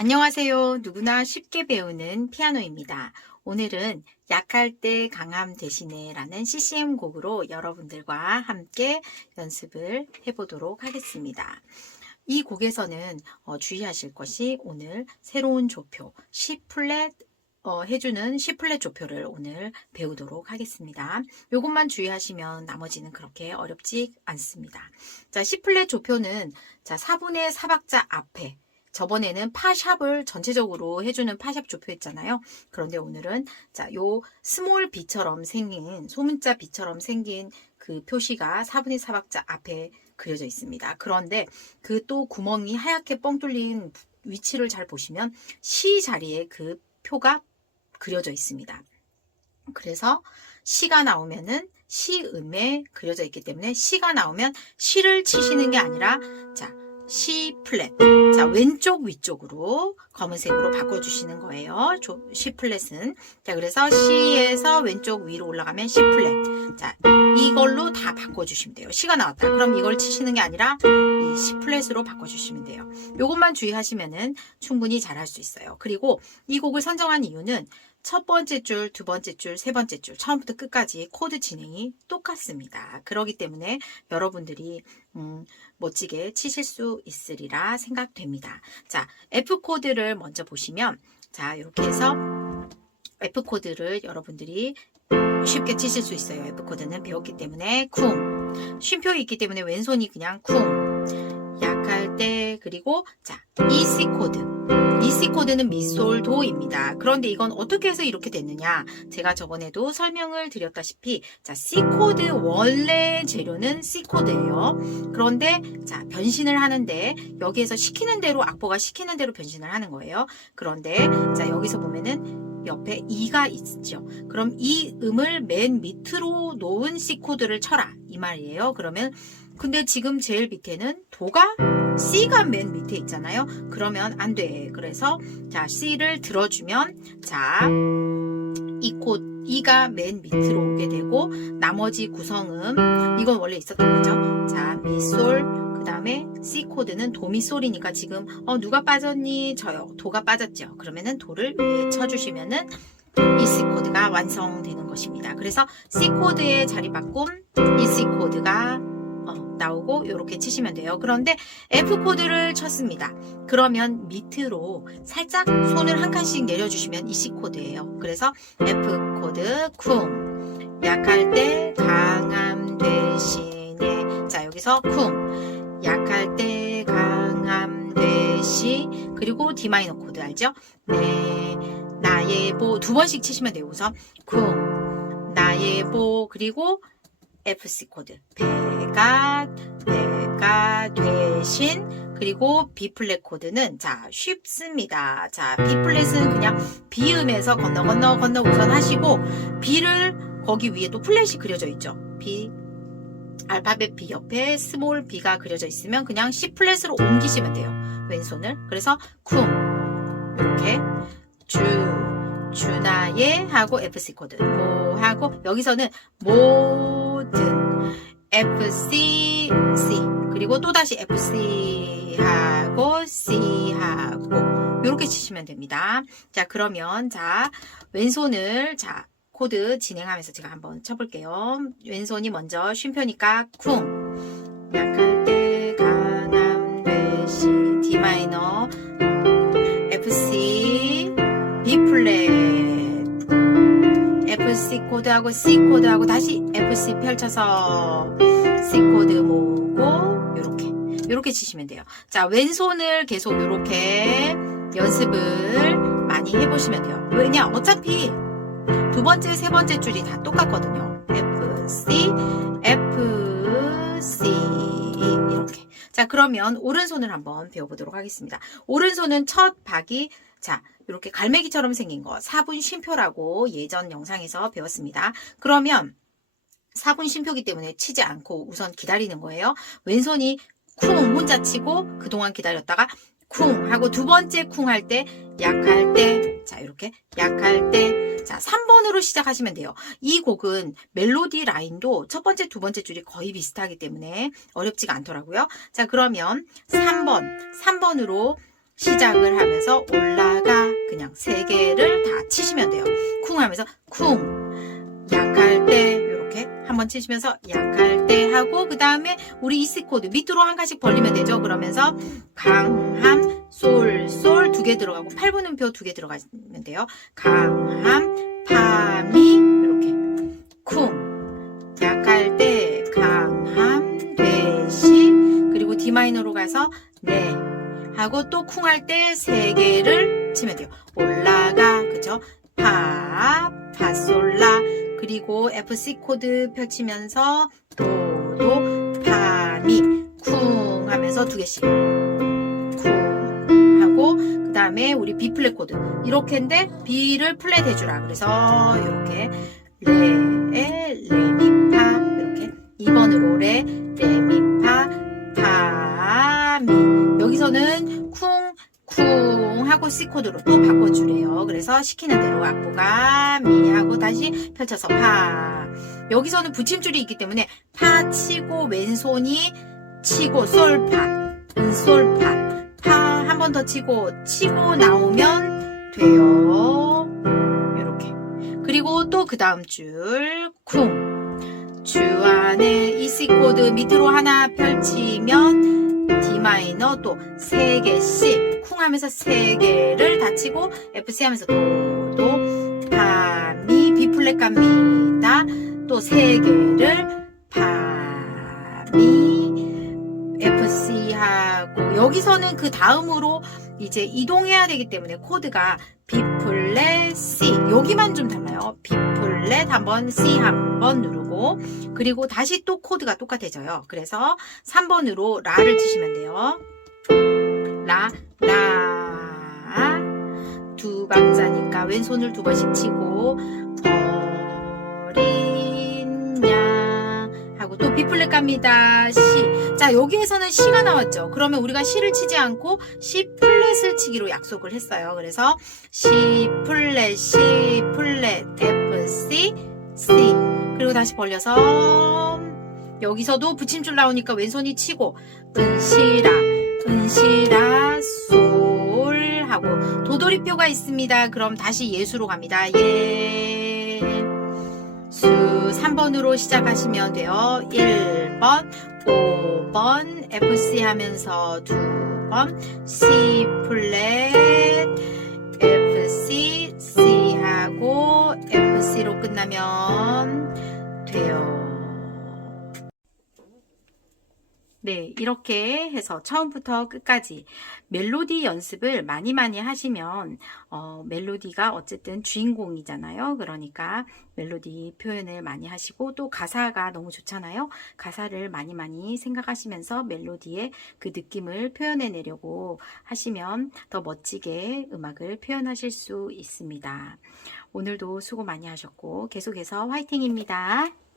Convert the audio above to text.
안녕하세요. 누구나 쉽게 배우는 피아노입니다. 오늘은 약할 때 강함 대신에 라는 CCM 곡으로 여러분들과 함께 연습을 해보도록 하겠습니다. 이 곡에서는 어, 주의하실 것이 오늘 새로운 조표 C 플랫 어, 해주는 C 플랫 조표를 오늘 배우도록 하겠습니다. 이것만 주의하시면 나머지는 그렇게 어렵지 않습니다. 자, C 플랫 조표는 자 4분의 4박자 앞에 저번에는 파샵을 전체적으로 해주는 파샵 조표했잖아요. 그런데 오늘은 자, 요 스몰 B처럼 생긴 소문자 B처럼 생긴 그 표시가 4분의 4박자 앞에 그려져 있습니다. 그런데 그 또 구멍이 하얗게 뻥 뚫린 위치를 잘 보시면 C 자리에 그 표가 그려져 있습니다. 그래서 시가 나오면은 시음에 그려져 있기 때문에 시가 나오면 시를 치시는 게 아니라 자 C 플랫. 자, 왼쪽 위쪽으로 검은색으로 바꿔주시는 거예요. 조- C 플랫은. 자, 그래서 C에서 왼쪽 위로 올라가면 C 플랫. 자, 이걸로 다 바꿔주시면 돼요. C가 나왔다. 그럼 이걸 치시는 게 아니라 이 C 플랫으로 바꿔주시면 돼요. 요것만 주의하시면은 충분히 잘 할 수 있어요. 그리고 이 곡을 선정한 이유는 첫 번째 줄, 두 번째 줄, 세 번째 줄, 처음부터 끝까지 코드 진행이 똑같습니다. 그러기 때문에 여러분들이 음, 멋지게 치실 수 있으리라 생각됩니다. 자, F 코드를 먼저 보시면 자, 이렇게 해서 F 코드를 여러분들이 쉽게 치실 수 있어요. F 코드는 배웠기 때문에 쿵. 쉼표가 있기 때문에 왼손이 그냥 쿵. 약할 때 그리고 자, E C 코드. E C 코드는 미솔 도입니다. 그런데 이건 어떻게 해서 이렇게 됐느냐? 제가 저번에도 설명을 드렸다시피 자, C 코드 원래 재료는 C 코드예요. 그런데 자 변신을 하는데 여기에서 시키는 대로 악보가 시키는 대로 변신을 하는 거예요. 그런데 자 여기서 보면은 옆에 E가 있죠. 그럼 이 음을 맨 밑으로 놓은 C 코드를 쳐라 이 말이에요. 그러면 근데 지금 제일 밑에는 도가 C가 맨 밑에 있잖아요. 그러면 안 돼. 그래서 자 C를 들어주면 자 이 코 E가 맨 밑으로 오게 되고 나머지 구성음 이건 원래 있었던 거죠. 자 미솔 그 다음에 C 코드는 도미솔이니까 지금 어 누가 빠졌니 저요 도가 빠졌죠. 그러면은 도를 위에 쳐주시면은 이 C 코드가 완성되는 것입니다. 그래서 C 코드의 자리 바꿈 이 C 코드가 어, 나오고 이렇게 치시면 돼요. 그런데 F 코드를 쳤습니다. 그러면 밑으로 살짝 손을 한 칸씩 내려주시면 이 C 코드예요. 그래서 F 코드 쿵 약할 때 강함 대신에 자 여기서 쿵약 할 때 강함 대시 그리고 D 마이너 코드 알죠? 네 나의 보 두 번씩 치시면 돼요. 우선 쿵 나의 보 그리고 FC 코드 배가 배가 대신 그리고 B 플랫 코드는 자 쉽습니다. 자 B 플랫은 그냥 B음에서 건너 건너 건너 우선 하시고 B를 거기 위에 또 플랫이 그려져 있죠. B 알파벳 B 옆에 스몰 B가 그려져 있으면 그냥 C 플랫으로 옮기시면 돼요. 왼손을. 그래서 쿵. 이렇게. 주. 주나의 하고 FC 코드. 모 하고 여기서는 모든 FC C 그리고 또 다시 FC 하고 C 하고. 이렇게 치시면 됩니다. 자 그러면 자 왼손을 자 코드 진행하면서 제가 한번 쳐볼게요. 왼손이 먼저 쉼표니까 쿵 약할 때 강함 되시 D 마이너 FC B 플랫 FC 코드하고 C 코드하고 다시 FC 펼쳐서 C 코드 모으고 요렇게 요렇게 치시면 돼요. 자 왼손을 계속 요렇게 연습을 많이 해보시면 돼요. 왜냐 어차피 두 번째 세 번째 줄이 다 똑같거든요. F C F C 이렇게 자 그러면 오른손을 한번 배워보도록 하겠습니다. 오른손은 첫 박이 자 이렇게 갈매기처럼 생긴 거 4분 쉼표라고 예전 영상에서 배웠습니다. 그러면 4분 쉼표기 때문에 치지 않고 우선 기다리는 거예요. 왼손이 쿵 혼자 치고 그동안 기다렸다가 쿵 하고 두 번째 쿵 할 때 약할 때 자 이렇게 약할 때 자 3번으로 시작하시면 돼요. 이 곡은 멜로디 라인도 첫 번째 두 번째 줄이 거의 비슷하기 때문에 어렵지가 않더라고요. 자 그러면 3번 3번으로 시작을 하면서 올라가 그냥 세 개를 다 치시면 돼요. 쿵 하면서 쿵 약할 때 이렇게 한번 치시면서 약할 때 하고 그 다음에 우리 이스 코드 밑으로 한 칸씩 벌리면 되죠. 그러면서 두 개 들어가고 8분음표 두 개 들어가면 돼요. 강함 파미. 이렇게. 쿵. 약할 때 강함 되시. 그리고 D 마이너로 가서 네 하고 또 쿵 할 때 세 개를 치면 돼요. 올라가. 그죠? 파 파솔라. 그리고 FC 코드 펼치면서 도도 파미. 쿵 하면서 두 개씩 다음에 우리 B 플랫 코드. 이렇게인데 B를 플랫 해주라. 그래서 이렇게 레에 레미파. 이렇게 2번으로 레 레미파 파미. 여기서는 쿵 쿵 하고 C 코드로 또 바꿔주래요. 그래서 시키는 대로 악보가 미 하고 다시 펼쳐서 파. 여기서는 붙임줄이 있기 때문에 파 치고 왼손이 치고 솔파 은솔파 파 한 번 더 치고 치고 나오면 돼요. 이렇게 그리고 또 그 다음 줄 쿵. 주 안에 이 C 코드 밑으로 하나 펼치면 D 마이너 또 세 개씩 쿵 하면서 세 개를 다 치고 FC 하면서 도도 파미 B 플랫 갑니다. 또 세 개를 파미 FC 하고 여기서는 그 다음으로 이제 이동해야 되기 때문에 코드가 B 플랫 C 여기만 좀 달라요. B 플랫 한번 C 한번 누르고 그리고 다시 또 코드가 똑같아져요. 그래서 3번으로 라를 치시면 돼요. 라, 라. 두 박자니까 왼손을 두 번씩 치고 갑니다. C. 자, 여기에서는 C가 나왔죠. 그러면 우리가 C를 치지 않고 C 플랫을 치기로 약속을 했어요. 그래서 C 플랫, C 플랫, F, C, C. 그리고 다시 벌려서 여기서도 붙임줄 나오니까 왼손이 치고 은시라 은시라 솔 하고 도돌이표가 있습니다. 그럼 다시 예수로 갑니다. 예. 수 3번으로 시작하시면 돼요. 1번, 5번, FC 하면서 2번, C 플랫, FC, C 하고 FC로 끝나면 돼요. 네, 이렇게 해서 처음부터 끝까지 멜로디 연습을 많이 많이 하시면 어, 멜로디가 어쨌든 주인공이잖아요. 그러니까 멜로디 표현을 많이 하시고 또 가사가 너무 좋잖아요. 가사를 많이 많이 생각하시면서 멜로디의 그 느낌을 표현해 내려고 하시면 더 멋지게 음악을 표현하실 수 있습니다. 오늘도 수고 많이 하셨고 계속해서 화이팅입니다.